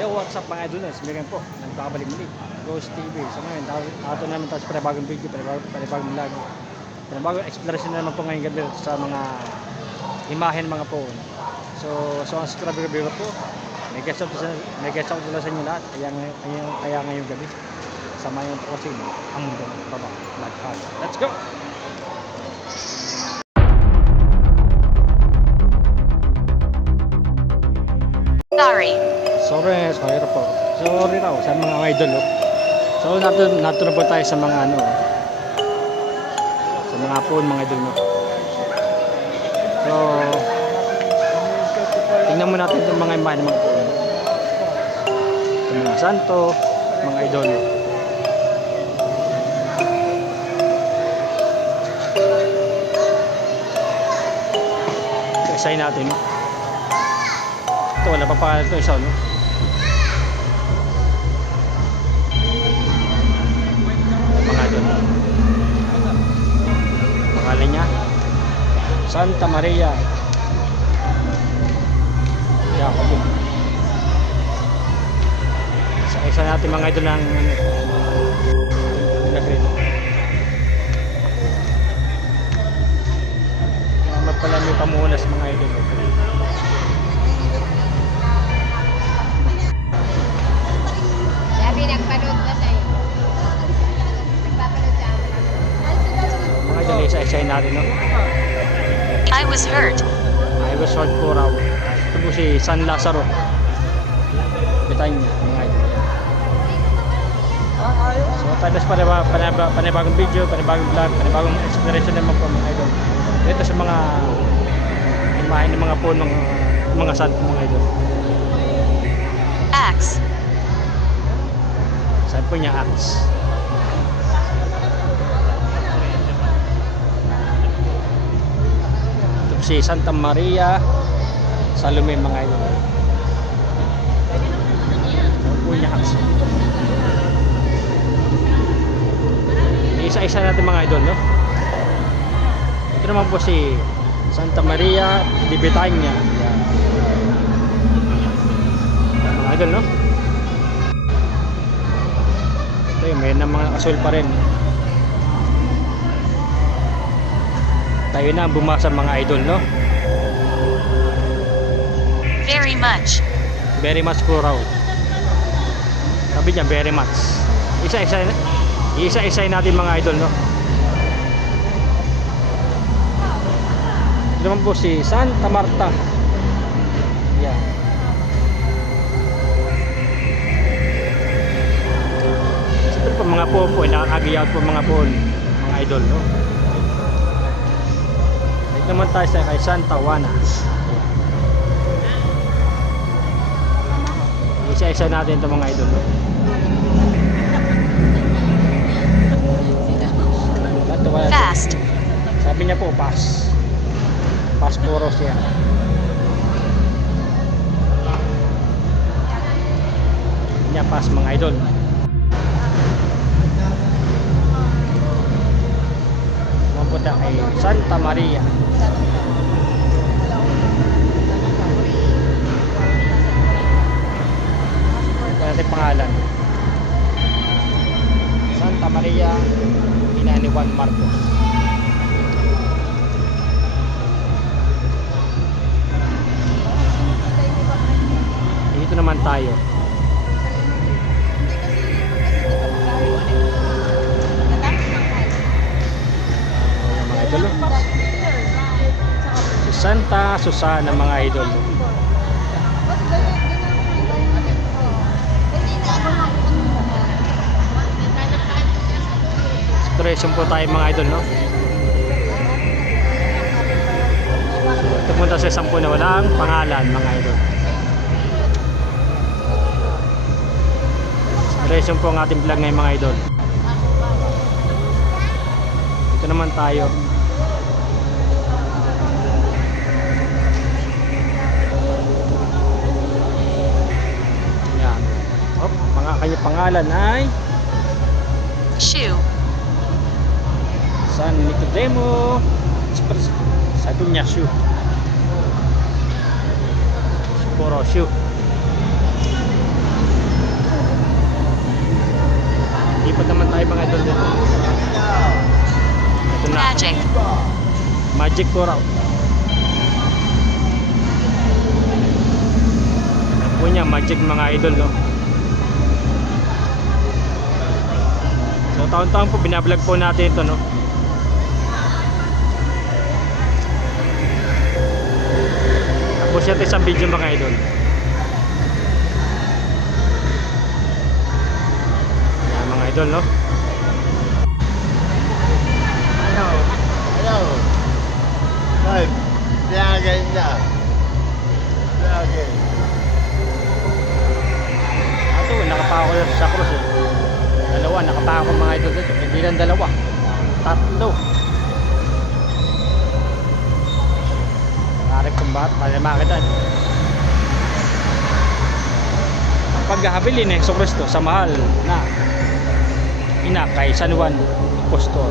Yo, what's up mga idol? Sabihin po, nagkakabalik muli Ghost TV. So ngayon, ato naman tayo sa panibagong video, panibagong vlog, panibagong exploration naman po ngayong gabi sa mga imahen mga po. So ang subscriber po, may guest up dala sa inyo lahat. Kaya ngayong gabi, samayan po kasi ang mundo ng baba. Let's go! Sorry po. Sorry raw sa mga idol. So nato na po tayo sa mga sa mga phone mga idol mo. So tingnan mo natin itong mga imahe ng mga phone. Itong mga santo, mga idol. Isa natin. Ito wala pa pangalan ito isa no. Pangalan niya Santa Maria Jacobo. Isa natin mga idol ng nagreto. Pala may pamunas mga idol. Sabi nagpanood na sa'yo. Nagpapanood sa amin. Mga idol, isa-isayin natin no? I was hurt po raw. Ito po si San Lazaro Betanya mga idol. So tapos panibagong video, panibagong vlog, panibagong exploration naman po mga idol. Ito sa mga imahe ng mga phone ng mga santo mga idol. Axe Saan po niya axe? Ito po si Santa Maria Salome mga idol. Saan po niya axe? Isa-isa natin mga idol no? Ito naman po si Santa Maria di Betanya. Yan. Mga idol no? Ito yun, may mga asul pa rin. Tayo na ang bumasa mga idol no? Very much po raw. Sabi niya very much. Isa-isa natin mga idol no? Ito naman po si Santa Marta. Yan. Siyempre po mga po nakakagiyaw po mga po mga idol no? Ito naman tayo sa kay Santa Juana. Isa-isa natin ito mga idol no? Fast Sabi niya po pass poros yan. Niya pass mga idol. Mapunta kay Santa Maria. Ito natin pangalan. Santa Maria ina ni Juan Marcos. Dito naman tayo. Mga idol. Si Santa Susana mga idol. Exploration po tayo mga idol no. Ito punta sa 10 na walang pangalan mga idol. Exploration po ang ating vlog ngayon mga idol. Ito naman tayo. Yan. Kanyang pangalan ay shoe San Nicodemo Sabi niya shoe. Puro shoe. Magic po raw. Yan po niya, magic mga idol, no? So taon-taon po binablog po natin ito, no? Tapos ito isang video mga idol. Yan mga idol, no? Ano? Ay, biyagay niya. Biyagay. Ito, nakapako sa cross eh. Dalawa, nakapako mga idol dito. Hindi lang dalawa. Tatlo. Nakarip kong bat, makita. Ang paghahabilin eh, sa Cristo, sa mahal na ina kay San Juan Apostol.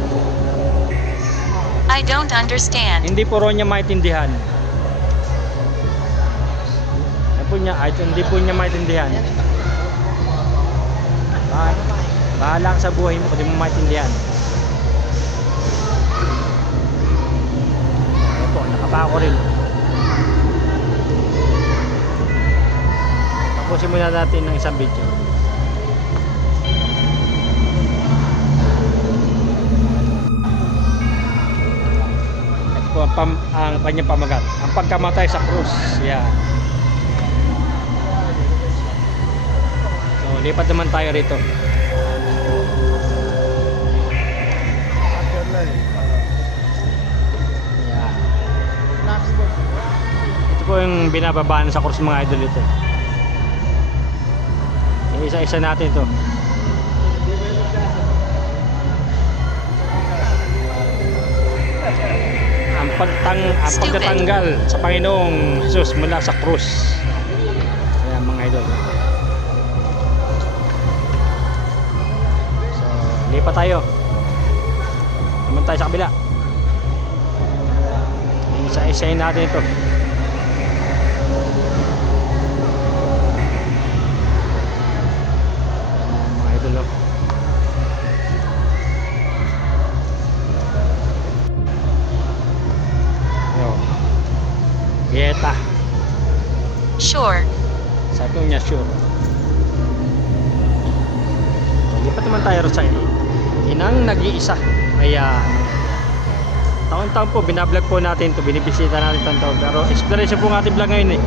I don't understand. Hindi po ron niya maintindihan. Hindi po niya maintindihan. Bahala ka sa buhay mo kung di mo maintindihan. Ito po, nakapako rin. Tapusin muna natin ng isang video. Ito po ang kanyang pamagat. Ang pagkamatay sa krus. Yan. So, lipat naman tayo rito. Yan. Ito po yung binababaan sa krus mga idol ito. Isa-isa natin ito. Ang pagtatanggal sa Panginoong Jesus mula sa krus. Ayan mga idol. So, lipat tayo. Naman tayo sa kabila. Isa-isayin natin ito. Mga idol, no? Yeta. Sure. Sabi ko niya sure. Lipat naman tayo sa inang nag-iisa. Kaya taon-taon po binablog po natin to, binibisita natin taon-taon. Pero exploration po ng ating vlog ngayon eh.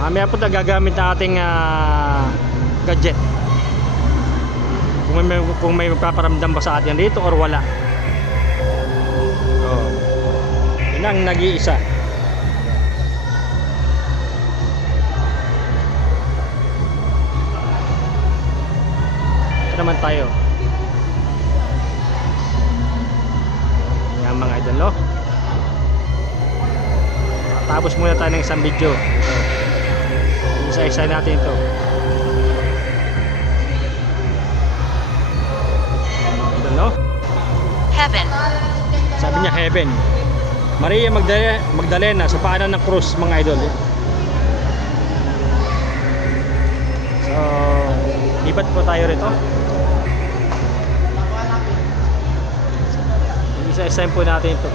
Mamaya po gagamit na ating gadget. Kung may magpaparamdam ba sa atin dito or wala. Inang nag-iisa. Ito naman tayo. Yan mga idol, no? Tapos muna tayo ng isang video. Isa-isa natin ito. Idol, no? Heaven. Sabi niya heaven. Maria Magdalena sa paanan ng krus mga idol. So, lipat po tayo rito. Isa-isayin po natin ito.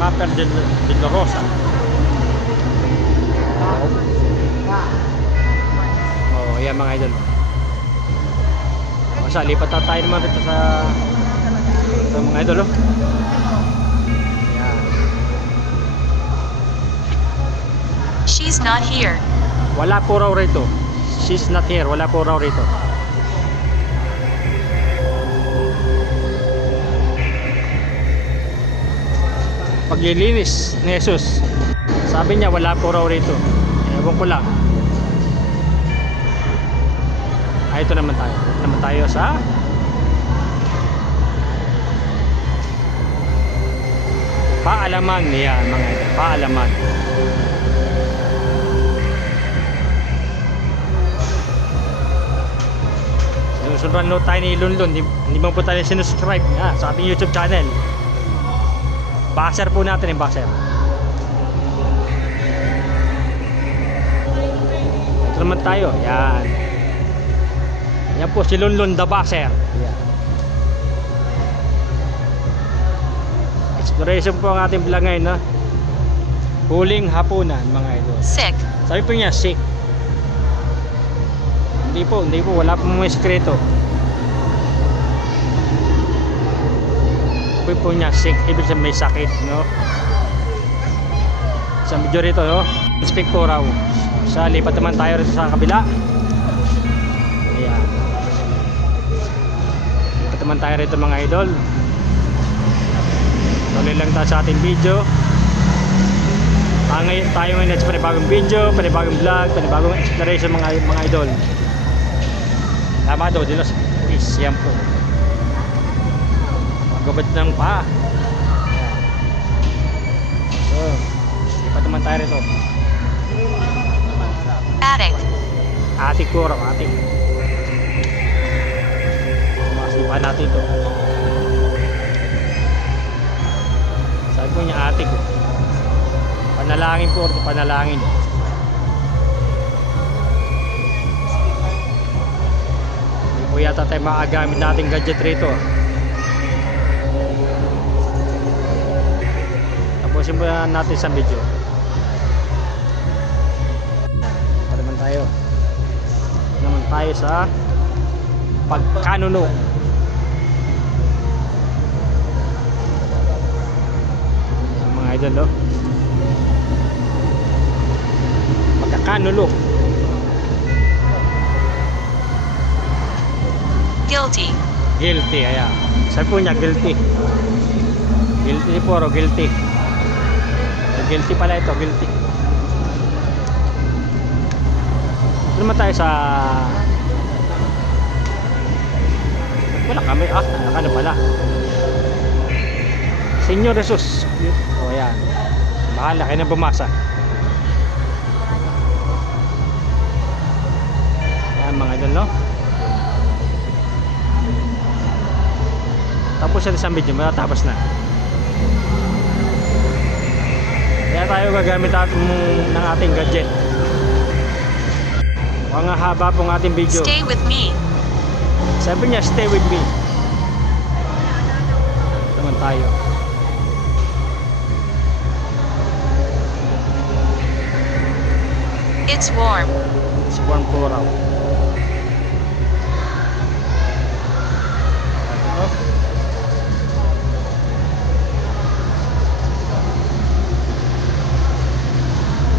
Maper de la Rosa. Oh, yan mga idol. Masa lipat na tayo naman dito sa mga idol, oh. Yan. She's not here. Wala po raw rito. She's not here. Wala po raw rito. Paglilinis ni Jesus, sabi niya wala po raw rito. Ewan ko lang. Ito naman tayo. Ito naman tayo sa paalaman. Yan mga ito. Paalaman. Sinusundan no tayo ni Lunlun. Hindi mo po tayo sinusubscribe sa ating YouTube channel. Baser po natin yung baser. naman tayo. Yan. Yan po si Lunlun the Baser. Yan. Exploration po ang ating vlog ngayon, no? Huling hapunan, mga idol. Sick. Sabi po niya, sick. Hindi po, wala po mga sekreto. Sabi po niya, sick, ibig sabihin may sakit, no? Sa video rito, no? Speak po raw. Sa lipat naman tayo rito sa kabila. Ayan. Lipat naman tayo rito, mga idol. Tuloy lang tayo sa ating video. Ngayon tayo ngayon sa panibagong video, panibagong vlog, panibagong exploration, mga idol. Lamado, dinos, peace, yan po. Magabad ng paa. So, lipat naman tayo rito. Attic. Atik ko raw, atik. Masipa natin ito. Sabi ko niya atik. Panalangin po, panalangin. Hindi po yata tayo makagamit nating gadget rito. Tapusin po natin sa video. Ito naman tayo. Ito naman tayo sa pagkanunok. Mga idol, no? Pagkakanulok. Guilty. Guilty, ayan. Sabi po niya, guilty. Guilty po, guilty. Guilty pala ito, guilty. Ito naman tayo sa... Wala kami, ano pala. Senyor Jesus. O, ayan. Bahala kayo na bumasa. Ayan, mga idol, no? Tapos sa isang video, matatapos na. Kaya tayo gagamit ng ating gadget. Mukhang haba pong ating video. Stay with me. Sabi niya, stay with me. Naman tayo. It's warm. It's warm po raw.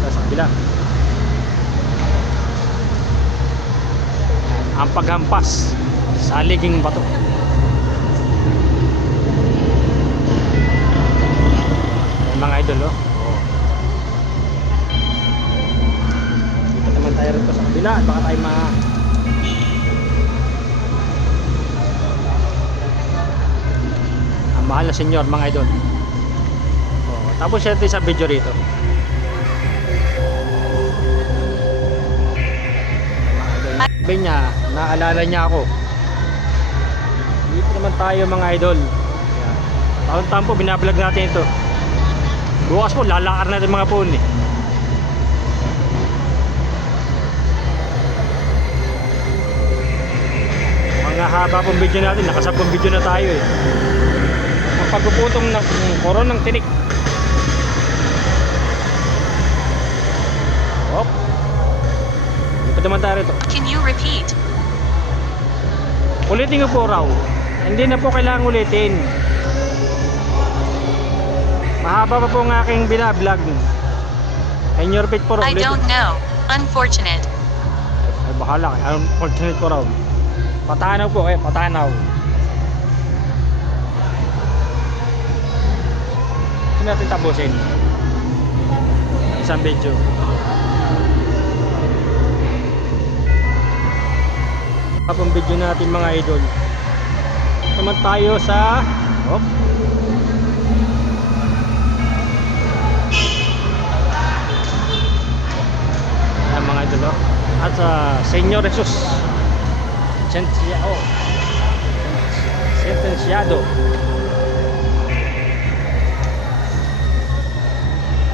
Sa kabila. Ang paghampas sa liging bato. Ayan, mga idol, oh. Dito naman tayo rito sa kabila. Baka tayo ang mahal na senyor, mga idol. Oh, tapos siya sa video rito. Sabi niya, naalala niya ako. Dito naman tayo, mga idol. Taon-taon po binablog natin ito. Bukas po lalakar natin mga phone eh. Mga haba pong video natin, nakasapong video na tayo eh. Ang pagpuputong ng koron ng tinik. Hop. Naman tayo rito. Can you repeat? Ulitin ko po raw. Hindi na po kailangan ulitin. Mahaba pa po ang aking binablog. Can you repeat po raw? I don't know. Unfortunate. Ay bahala. Unfortunate po raw. Patanaw po eh. Patanaw. Ito natin tapusin. Isang video. Kapang video natin, mga idol. Naman tayo sa ayan, mga idol, at sa Senyor Jesus Sentenciado.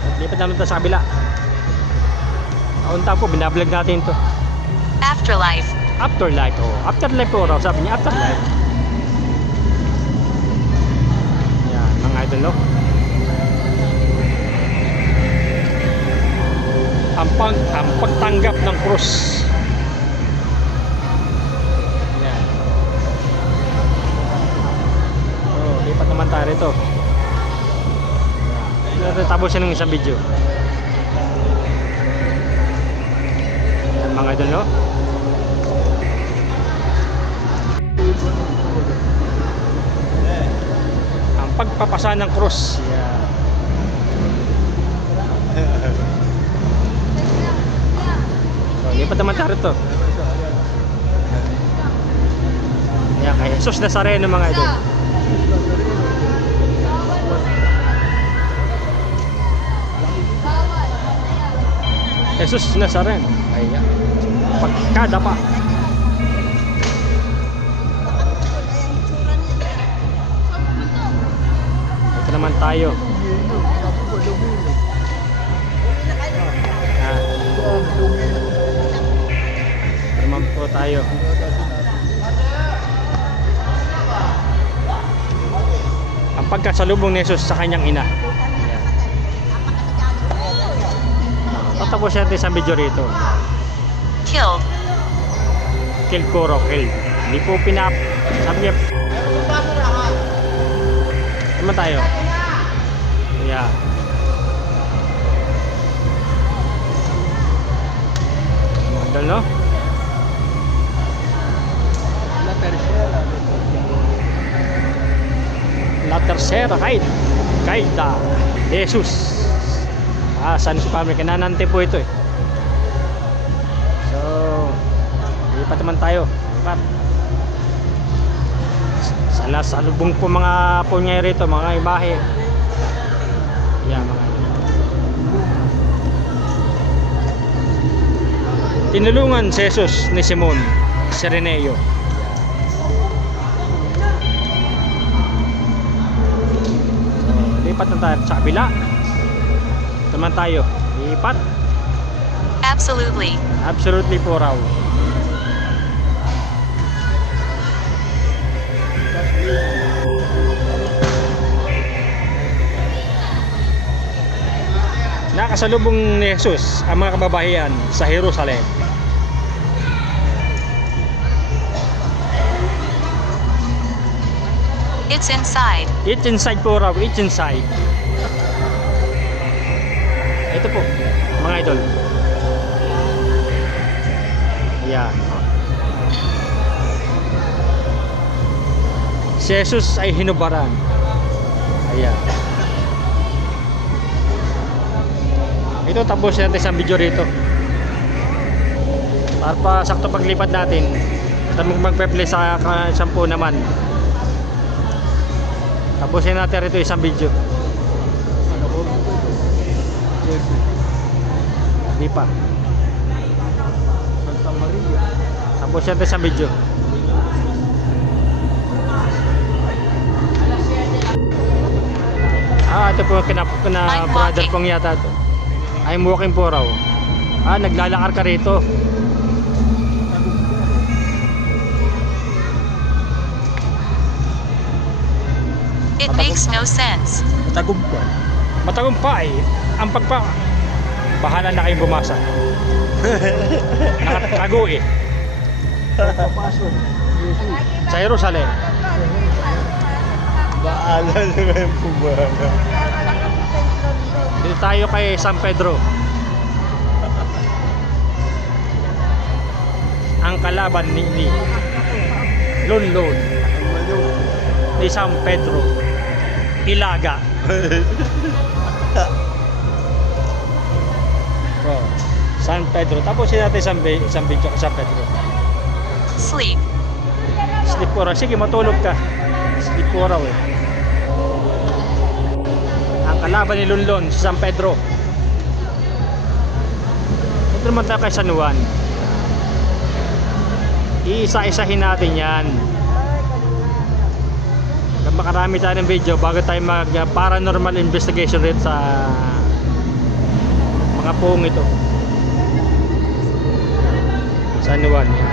At lipat naman tayo sa kabila. Taon-taon po binablog natin to. Afterlife. Afterlife, oh. Afterlife po raw, sabi niya, afterlife. Yan, mga idol, no? Ang pagtanggap ng krus. Yan. Oh, lipat naman tayo rito. Tapos yan ng isang video. Yan, mga idol, no? Ang pagpapasa ng krus. Yan. So, lipat naman tayo rito. Yan, kay Jesus Nazareno, mga idol. Jesus Nazareno. Ayan. Pagkadapa. Ito naman tayo. Yan. Ito naman po tayo. Ang pagkasalubong ni Jesus sa kanyang ina. Yan. Tatapos natin sa video rito. Killed. Kill Kuro, kill. Hindi po pinap... Sabi niya... Naman tayo. Yeah. Model, no? La tercera kaida Jesus. San Super kananante po ito eh. So, lipat naman tayo. Lipat. Sa lubong po mga punya rito, mga ibahe. Yan, mga tinulungan si Jesus ni Simon Sireneo. So, lipat na tayo sa kabila. Naman tayo. Lipat. Absolutely. Absolutely po raw. Nakasalubong ni Jesus ang mga kababayan sa Jerusalem. It's inside. It's inside po raw. It's inside. Ito po, mga idol. Ayan. Si Jesus ay hinubaran. Ayan. Ito, tapos natin sa video rito. Para pa sakto paglipat natin. At magpe-play sa 10 naman. Tapusin natin rito isang video. Di pa. Santa Maria. Tapos natin isang video. Ito po kina I'm brother walking. pong yata ito. I'm walking po raw. Naglalakar ka rito. It makes no sense. Tagumpay. Matagumpay ang bahala na kayong bumasa. Nakatago eh. Papasok. Sa Jerusalem. Baala na yung pumala. Dito tayo kay San Pedro. Ang kalaban ni Lunlun ni San Pedro. Ilaga. Oh, San Pedro. Tapos natin isang video kay San Pedro. Sleep. Sleep po raw. Sige, matulog ka. Sleep po raw eh. Ang kalaban ni Lunlun, si San Pedro. Ito naman tayo kay San Juan. Iisa-isahin natin yan. Makarami tayo ng video bago tayo mag paranormal investigation rito sa mga puong ito. San Juan yan.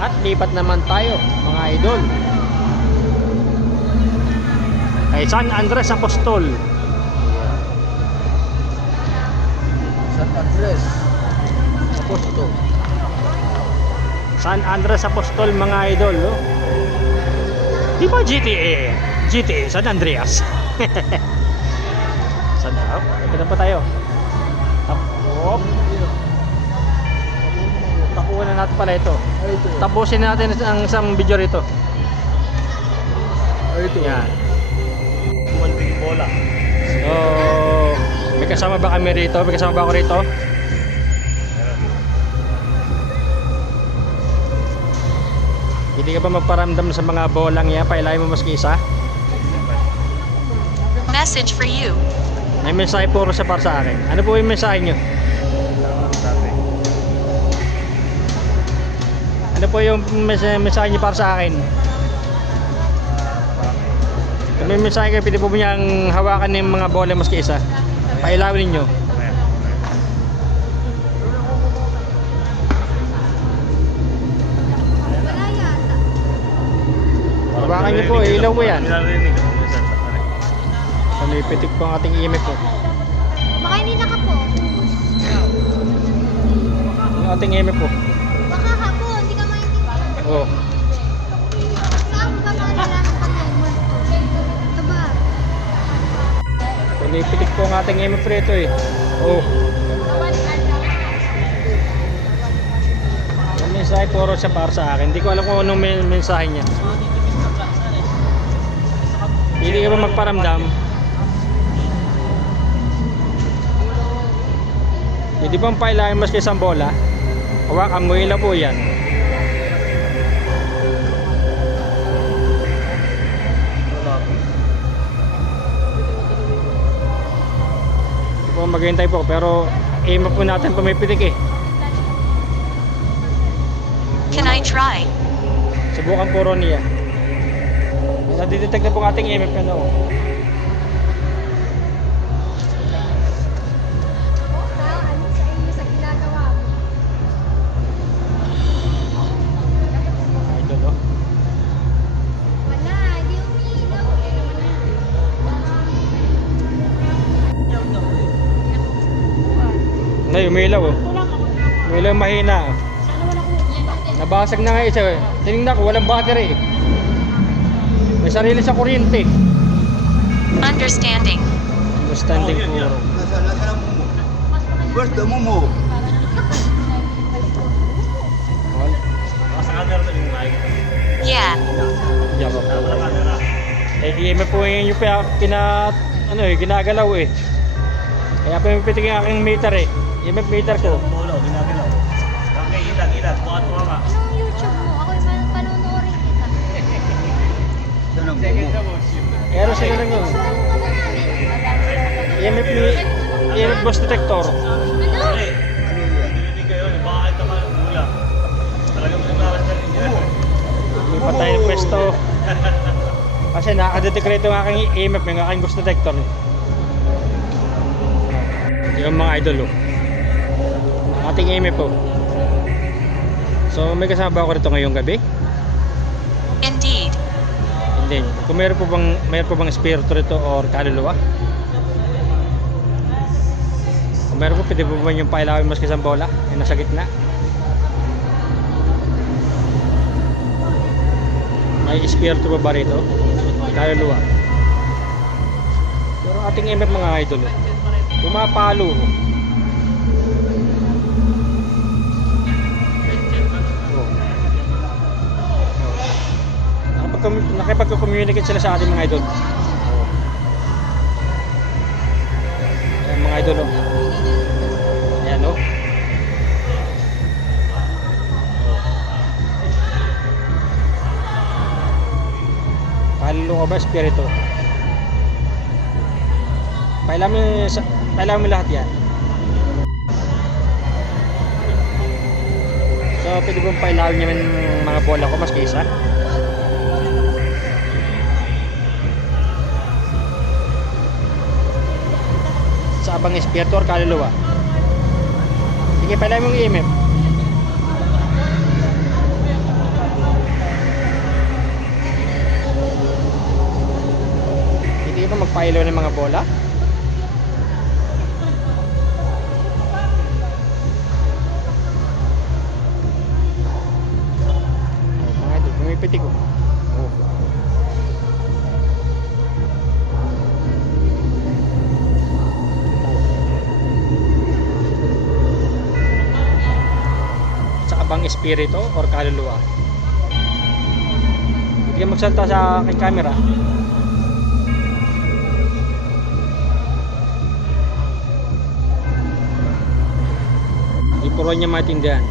At lipat naman tayo mga idol kay San Andres Apostol. San Andres. Apostol. San Andres Apostol mga idol, oh. Di ba GTA? GTA San Andreas. San up? Ito na pa tayo. Tapos tapuan na natin pala ito. Ay, ito. Tapusin natin ang isang video rito. Ay, ito. Yan. Kumalting bola. So, may kasama ba kami rito? May kasama ba ako rito? Hindi ka ba magparamdam sa mga bolang yan? Pailahin mo maski isa? Message for you. May mensahe puro sa para sa akin. Ano po yung mensahe nyo? Ano po yung mensahe nyo para sa akin? Kung may mensahe kayo, pwede po niyang hawakan ng mga bola maski isa. Pailawin ninyo. Hawakan niyo po, ilaw po yan. Pamipitik po ang ating EMF po. Baka hindi naka po. Yung ating EMF po. Baka hapo, hindi ka maintindihan. Oh. Saan ka malalaman pa mo? Ito ba? Pamipitik po ang ating EMF rito eh. Oh. Yung mensahe puro siya para sa akin. Hindi ko alam kung anong mensahe niya. Hindi ka ba magparamdam? Hindi ba ang pailahin maski isang bola? Hawakan mo, ilaw po yan. Po maghintay po pero aim po natin pumipitik eh. Can I try? Subukan po Ronnie. Nadidetect na po ang ating EMF ano. Ano sa inyo sa ginagawa mo? Idol oh. Wala, hindi umiilaw. Nay, umilaw oh. Umilaw mahina. Nabasag na nga isa eh. Tinignan ko, walang battery eh. May sarili sa kuryente. Understanding. Standing puro. Nasa ang mumo. Where's the mumo? Nasa camera sa yung nakikita. Yeah. Diyan po. Eh, EMF po yung ano eh, ginagalaw eh. Kaya po yung pitik yung aking meter eh. EMF meter ko. Bola, ginagalaw. Okay, ilag. Bukat mo ka. Anong YouTube mo? Ako'y panonoorin kita. Saan ang mumo? Pero sila lang yun. EMF ghost detector. Ano? Ano yan? Nililig kayo, bakit ka man mula? Talagang maglakas ka rin yan. Lipat tayo ng pwesto. Kasi nakadetect rito ang aking EMF, yung aking ghost detector. Yung mga idol oh. Ang ating EMF po. So may kasama ba ako rito ngayong gabi? Indeed. Hindi. Kung mayroon po bang espiritu rito or kaluluwa? Kung meron po, pwede po ba yung pailawin maski isang bola? Yung nasa gitna? May espiritu ba rito? Kaluluwa. Pero ating EMF mga idol pumapalo. Nakipag-communicate sila sa ating mga idol. Ayan mga idol oh. Ayan oh. Kaluluwa ba espiritu? Pailamin mo lahat yan. So pwede bang pailawin niya yung mga bola ko maski isa? Sa abang espiritu or kaluluwa? Sige, pala mong EMF. Hindi ba magpailaw ng mga bola? Oh, mga idol, pumipitik ko. Oh. Sa bang espiritu or kaluluwa? Hindi ka magsalta sa kay camera. Hindi puro niya maintindihan.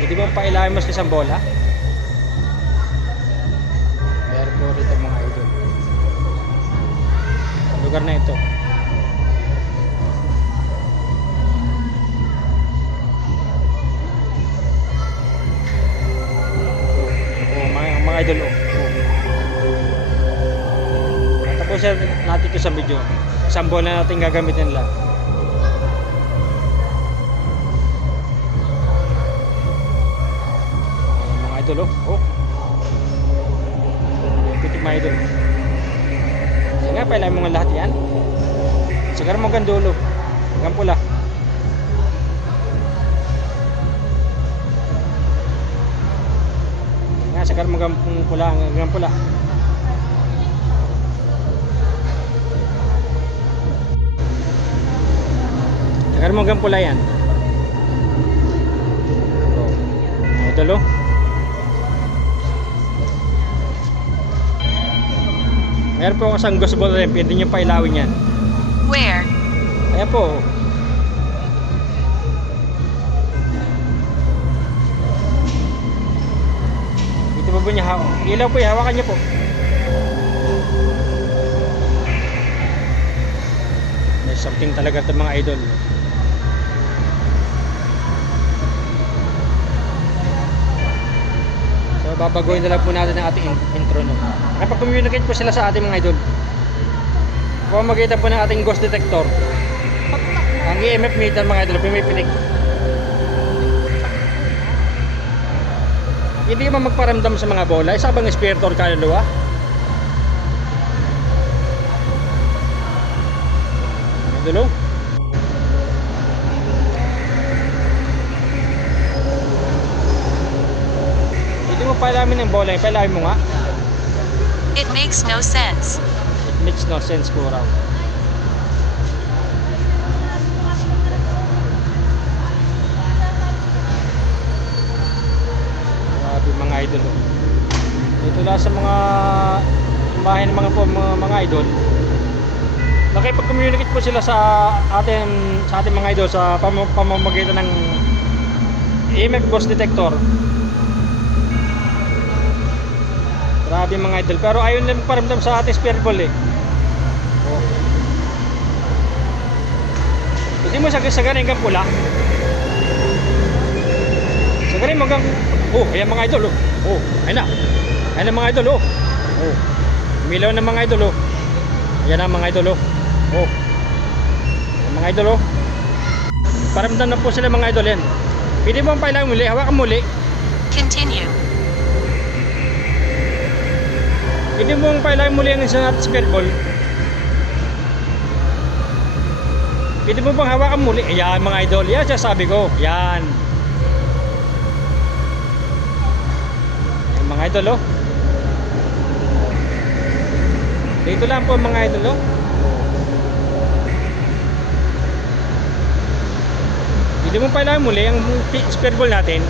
Hindi ba pailahin mas isang bola? Meron po rito mga idol. Sa lugar na ito. Mga idol, tapos natin ito sa video. Isang buwan na natin gagamitin nila. Mga idol, pitik mga idol. Sige nga, pailahin mo nga lahat yan. Sagar mo hanggang dulo, hanggang pula. Sagar mo hanggang pula, hanggang pula. Sagar mo hanggang pula yan. Idol, meron po isang ghost ball rin, pwede nyo pailawin yan. Where? Ayan po. Ito po niya hawak. Ilaw po, hawakan niyo po. There's something talaga ito mga idol. So babaguhin na lang po natin ang ating intro no. Nakapag-communicate po sila sa ating mga idol. Kung makita po ng ating ghost detector, ang EMF meter mga idol, pumipilik. Hindi ka ba magparamdam sa mga bola? Isa bang espiritu or kaluluwa? Idol, hindi mo pailamin ng bola, pailamin mo nga. It makes no sense. It makes no sense po raw. Grabe mga idol. Ito lang sa mga imahe ng mga idol. Nakipag-communicate po sila sa ating mga idol sa pamamagitan ng EMF ghost detector. Grabe mga idol, pero ayaw nila magparamdam sa ating spirit ball eh. Oh. Hindi mo sagarin kang pula. Sagarin mo hanggang, ayan mga idol ayun na. Ayan na mga idol umilaw na mga idol ayan na mga idol ayan, mga idol paramdam na po sila mga idol yan. Pwede mo ang pailang muli, hawakan muli. Continue. Hindi mo ang pailahin muli ang isang natin spirit ball. Hindi mo bang hawakan muli? Ayan mga idol, yan siya sabi ko. Yan. Ayan mga idol dito lang po mga idol Hindi mo pailahin muli ang spirit ball natin.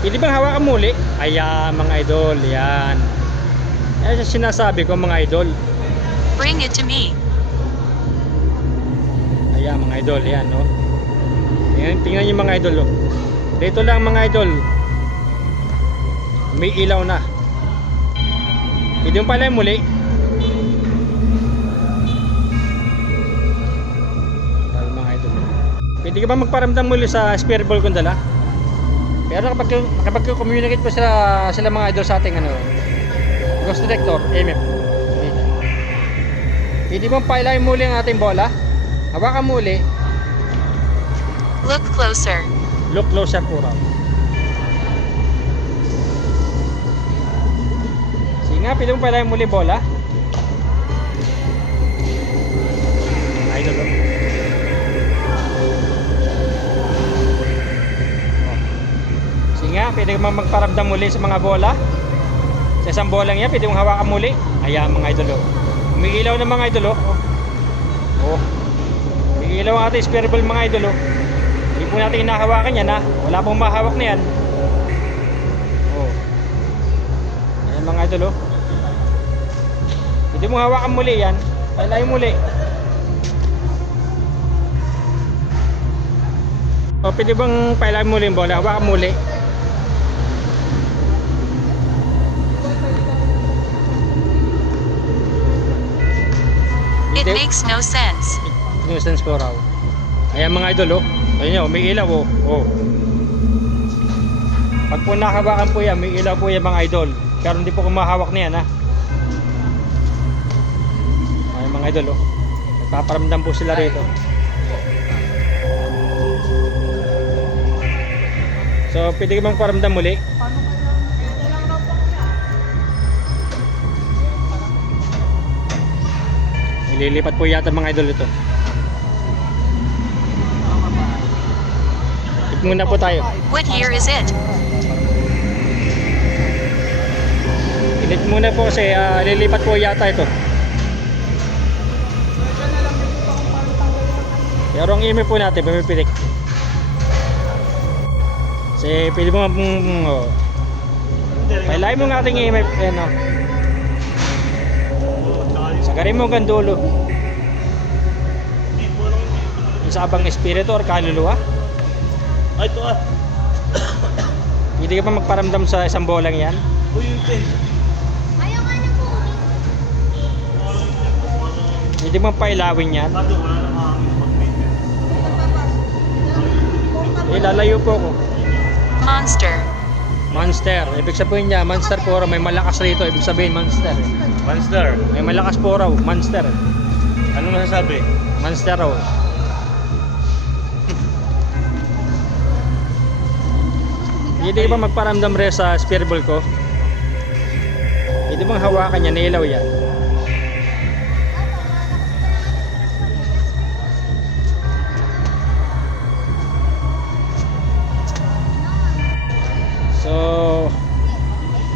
Hindi bang hawakan muli? Ayan mga idol, yan. Yan siya sinasabi ko mga idol. Bring it to me. Ayan mga idol, yan no. Tingnan niyo mga idol Dito lang mga idol. May ilaw na. Hindi mo pala muli. Mga idol. Pwede ka ba magparamdam muli sa spirit ball kung dala? Pero nakapag-communicate po sila mga idol sa ating ghost detector, EMF. Pwede bang pailahin muli ang ating bola? Hawakan muli. Look closer. Look closer po raw. Sige nga, pwede mong pailahin muli bola. Idol. Sige nga, pwede mong magparamdam muli sa mga bola. Sa isang bolang yan, pwede mong hawakan muli. Ayan mga idol. Umiilaw na mga idol. Oh. Umiilaw ang ating spare ball mga idol. Hindi po natin hinahawakan yan ha. Wala pong mahawak na yan. Oh. Ayan mga idol. Pwede mong hawakan muli yan. Pailahin muli. O pwede bang pailahin muli yung bola? Hawakan muli. It makes no sense. Nuisance po raw. Ayan mga idol Ayun nyo, may ilaw oh. Pag po nakahawakan po yan, may ilaw po yan mga idol. Pero hindi po kumahawak na yan ha. Ayan mga idol Nagpaparamdam po sila rito. So pwede ka bang paramdam muli? Ililipat po yata mga idol ito. Tip muna po tayo. What year is it? Ilit muna po kasi lilipat po yata ito. Pero ang email po natin, pamipilik. Kasi pwede mo pailahin mo ng ating email. Ayan Sagarin mo hanggang dulo. Yung sa abang espiritu or kaluluwa. Ay, ito Hindi ka pa magparamdam sa isang bolang yan. Uy, yung pen. Ayaw nga na po. Hindi mo pailawin yan. Kaso wala na hangin mag-maintain. Lalayo po ako. Monster. Monster. Ibig sabihin niya, monster po raw. May malakas rito. Ibig sabihin, monster. Monster. May malakas po raw. Monster. Ano masasabi? Monster raw. Hindi ka ba magparamdam rin sa spear ball ko? Hindi bang hawakan niya, nilaw yan. So,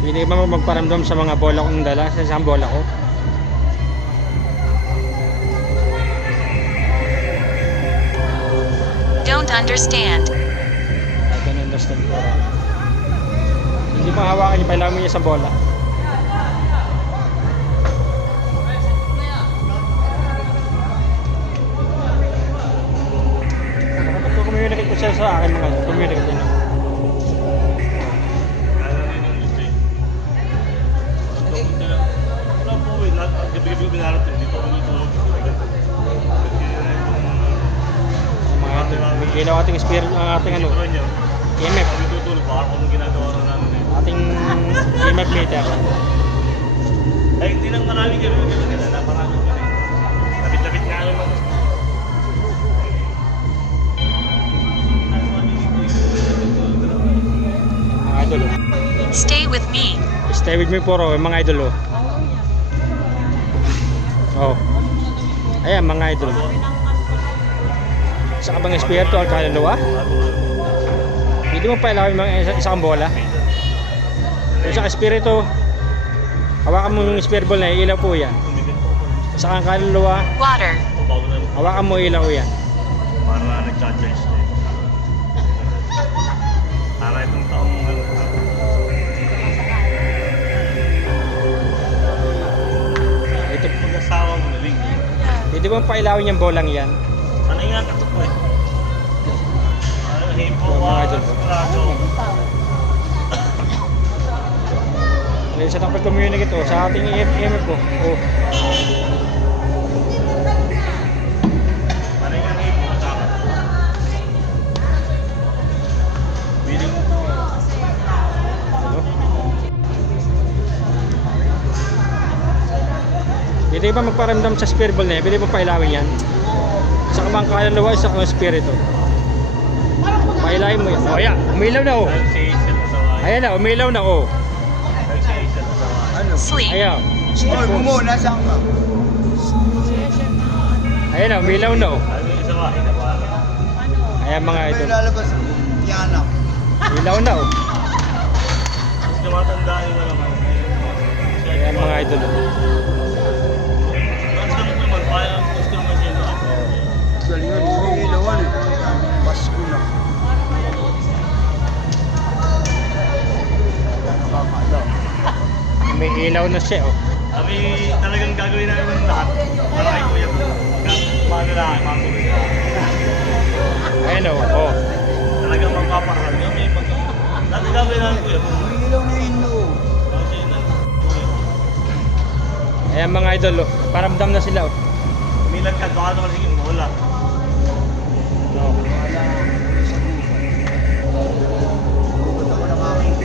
hindi ka ba magparamdam sa mga bola kong dala, sa isang bola ko? Don't understand. I don't understand po. Hindi bang hawakan niya, pailangan mo niya sa bola. Communicate ko siya sa akin mga communicate din. Wala po eh. Gabi-gabi ko binarating. Dito ako nitulog. Mga ito, ilaw ating spirit ang ating ano, EMF, Kami tutulog. Baka kung ginagawa na namin eh. ating EMF meter. Ay, hindi lang marami kami. Naparami kami. Lapit-lapit nga naman. Mga idol. Stay with me. Stay with me po raw, mga idol. Oh. Ayan mga idol. Sa kabang espiritu at kaluluwa. Hindi mo pailawin mga isang bola. Kung sa espiritu, hawakan mo yung spear ball na ilaw po yan. Sa kaluluwa, Water. hawakan mo ilaw yan. Para nag-charge na eh. Para itong taong Ito, mag-asawa mo naling. hindi mo pailawin yung bolang yan. Ano yung katok ko eh? Ano, himpo, Mga idol. braso. Dahil sa pag-communicate sa ating EMF po. Oh. Ano yung himpo, tsaka? Biling. Hindi ba magparamdam sa spirit ball na yan? Pwede ba pailawin yan? Sa kamang kaluluwa, sa kamang spirito. Pailawin mo yan. O, ayan. Umilaw na, oh. Dahil si Hazel sa bahay. Ayan na, umilaw na, oh. Dahil si Hazel sa bahay. Ano? Sleep. Ayan. Oy, Bumo, nasaan ka? Ayan na, umilaw na, oh. Dahil yung sa bahay, nabahala. Ayan mga May idol. lalabas ako. Yana. Ilaw na, oh. Mas tumatandaan nyo na naman. Ayan mga idol, oh. Mas gamit naman, parang gusto naman siya na. Galing yun, may ilawan eh. Pasko na. Nakakalaw. May ilaw na siya, oh. Kami talagang gagawin namin ng lahat. Para kay Kuya po. Paano lang, makulit na. Ayan, oh. Oh. Talagang magpapakal. Kami dati gagawin namin Kuya po. May ilaw na yun, no. Kasi na, Kuya. Ayan mga idol, oh. Paramdam na sila, oh. Umilag ka, baka naman sige mawala. No. Bukod ako ng aking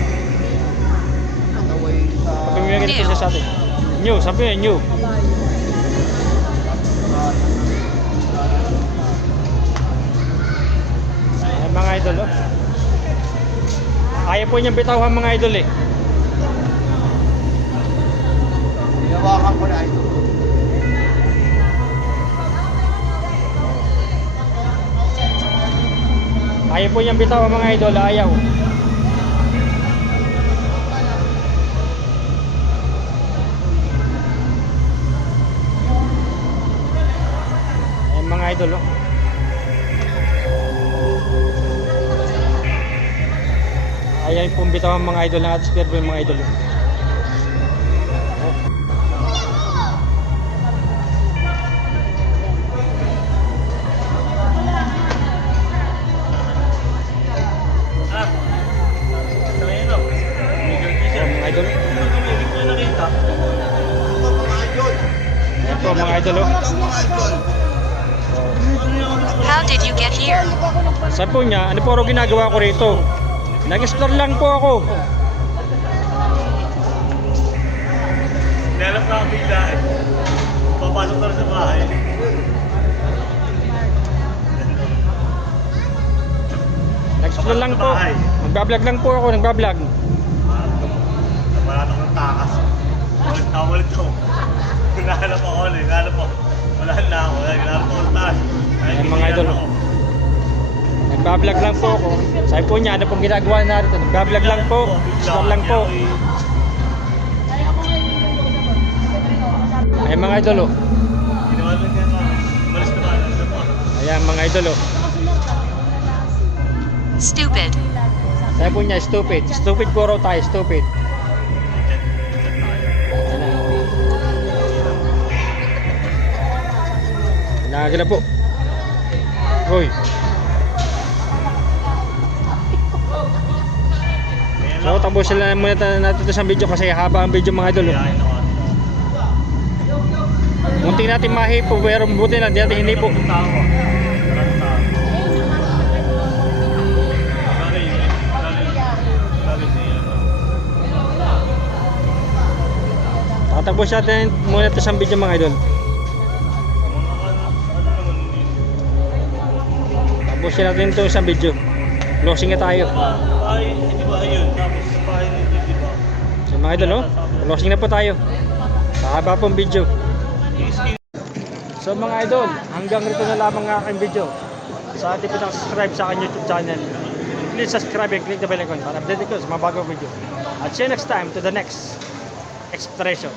kataway sa... Pagpimigay ito siya sa atin. New, sabi niya, new. Ayan mga idol, oh. Ayaw po niyang bitawan mga idol, eh. Hinawakan ko na ito. Ayaw po niyang bitawan mga idol, ayaw. Ayan mga idol, oh. Ayaw pong bitawan mga idol ng ating spear mga idol, oh. Ah, sabi nyo, umigil ka siya. Mga idol. Hindi ko nakita. Ito mga idol. Ayan po mga idol, oh. Ito mga idol. How did you get here? Sabi po niya, ano po rin ginagawa ko rito? Nag-explore lang po ako. Nilalap na ang bigla eh. Papasok na rin sa bahay. Nag-explore lang po. Nagbablog lang po ako, nagbablog. Napalat ako ng takas. Ulit ako. Hinahanap ako ulit. Hinahanap ako. Wala na ako. Hinahanap ako ng takas. Ayan, mga idol. Nagbablog lang po ako. Sabi po niya, ano pong ginagawa natin? Nagbablog lang po. Explore lang po. Ayan mga idol, oh. Ginawa lang niya na. Umalis na ba? Ano pa? Ayan mga idol, oh. Stupid. Sabi po niya, stupid. Stupid po raw tayo, stupid. Ayan na. Nagagala po. Uy. So, tapusin lang muna natin ito sa video kasi haba ang video mga idol, oh. Kinain ako. Munti natin mahipo pero buti lang, di natin hindi po. Maraming tao. Maraming tao. Galing siya. Tatapos natin muna ito sa video mga idol. Tapusin natin ito sa video. Closing na tayo. Ay, hindi ba ayun? Tapos sa bahay ni Didi ba? So mga idol, oh, closing na po tayo. Mahaba pong video. So mga idol, hanggang rito na lamang ang aking video. Sa ating po subscribe sa aking YouTube channel, please subscribe and click the bell icon para update ko sa mga bagong video. At see you next time to the next exploration.